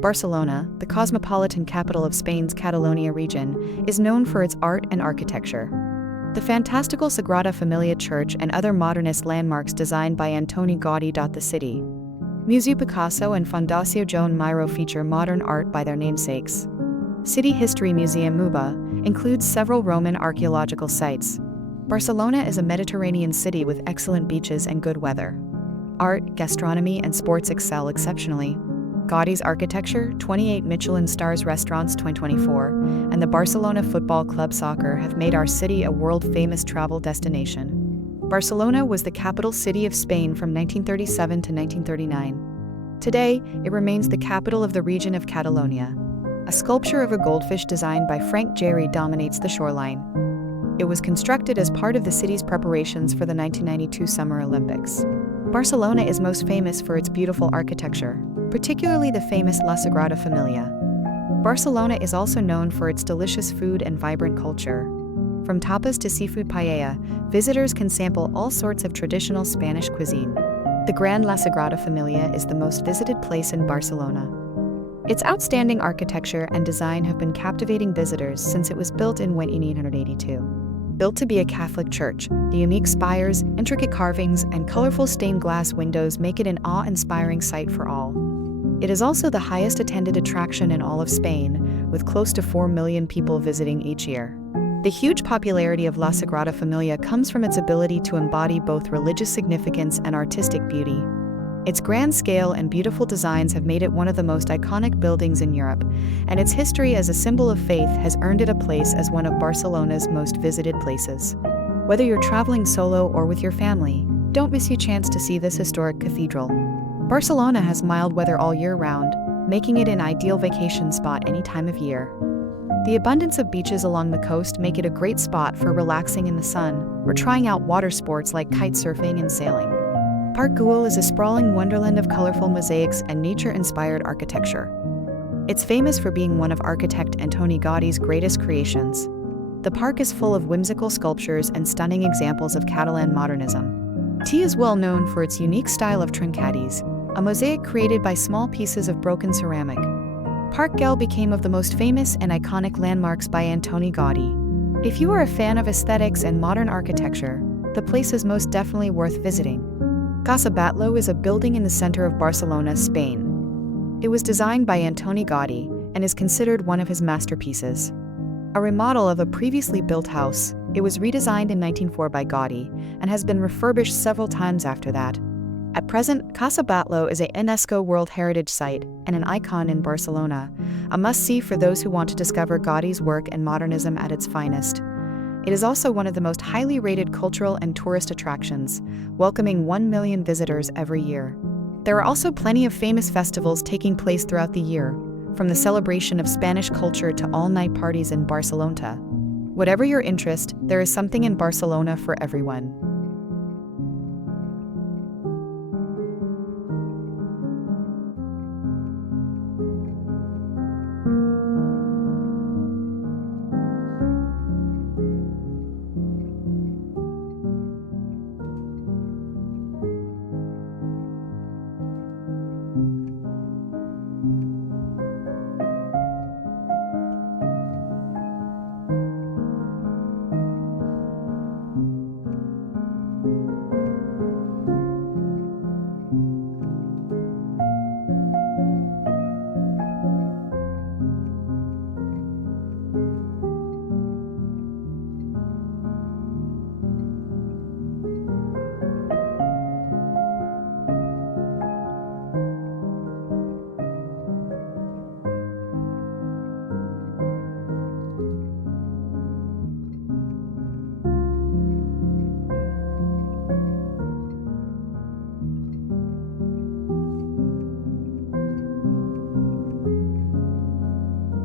Barcelona, the cosmopolitan capital of Spain's Catalonia region, is known for its art and architecture. The fantastical Sagrada Família church and other modernist landmarks designed by Antoni Gaudí. The city, Museu Picasso and Fundació Joan Miró feature modern art by their namesakes. City History Museum MUHBA includes several Roman archaeological sites. Barcelona is a Mediterranean city with excellent beaches and good weather. Art, gastronomy, and sports excel exceptionally. Gaudi's architecture, 28 Michelin stars restaurants 2024, and the Barcelona Football Club soccer have made our city a world-famous travel destination. Barcelona was the capital city of Spain from 1937 to 1939. Today, it remains the capital of the region of Catalonia. A sculpture of a goldfish designed by Frank Gehry dominates the shoreline. It was constructed as part of the city's preparations for the 1992 Summer Olympics. Barcelona is most famous for its beautiful architecture, particularly the famous La Sagrada Família. Barcelona is also known for its delicious food and vibrant culture. From tapas to seafood paella, visitors can sample all sorts of traditional Spanish cuisine. The Grand La Sagrada Família is the most visited place in Barcelona. Its outstanding architecture and design have been captivating visitors since it was built in 1882. Built to be a Catholic church, the unique spires, intricate carvings, and colorful stained glass windows make it an awe-inspiring sight for all. It is also the highest attended attraction in all of Spain, with close to 4 million people visiting each year. The huge popularity of La Sagrada Família comes from its ability to embody both religious significance and artistic beauty. Its grand scale and beautiful designs have made it one of the most iconic buildings in Europe, and its history as a symbol of faith has earned it a place as one of Barcelona's most visited places. Whether you're traveling solo or with your family, don't miss your chance to see this historic cathedral. Barcelona has mild weather all year round, making it an ideal vacation spot any time of year. The abundance of beaches along the coast make it a great spot for relaxing in the sun or trying out water sports like kite surfing and sailing. Park Güell is a sprawling wonderland of colorful mosaics and nature-inspired architecture. It's famous for being one of architect Antoni Gaudí's greatest creations. The park is full of whimsical sculptures and stunning examples of Catalan modernism. T is well known for its unique style of trincadis, a mosaic created by small pieces of broken ceramic. Park Güell became one of the most famous and iconic landmarks by Antoni Gaudí. If you are a fan of aesthetics and modern architecture, the place is most definitely worth visiting. Casa Batlló is a building in the center of Barcelona, Spain. It was designed by Antoni Gaudí and is considered one of his masterpieces. A remodel of a previously built house, it was redesigned in 1904 by Gaudí and has been refurbished several times after that. At present, Casa Batlló is a UNESCO World Heritage Site and an icon in Barcelona, a must-see for those who want to discover Gaudí's work and modernism at its finest. It is also one of the most highly rated cultural and tourist attractions, welcoming 1 million visitors every year. There are also plenty of famous festivals taking place throughout the year, from the celebration of Spanish culture to all-night parties in Barcelona. Whatever your interest, there is something in Barcelona for everyone.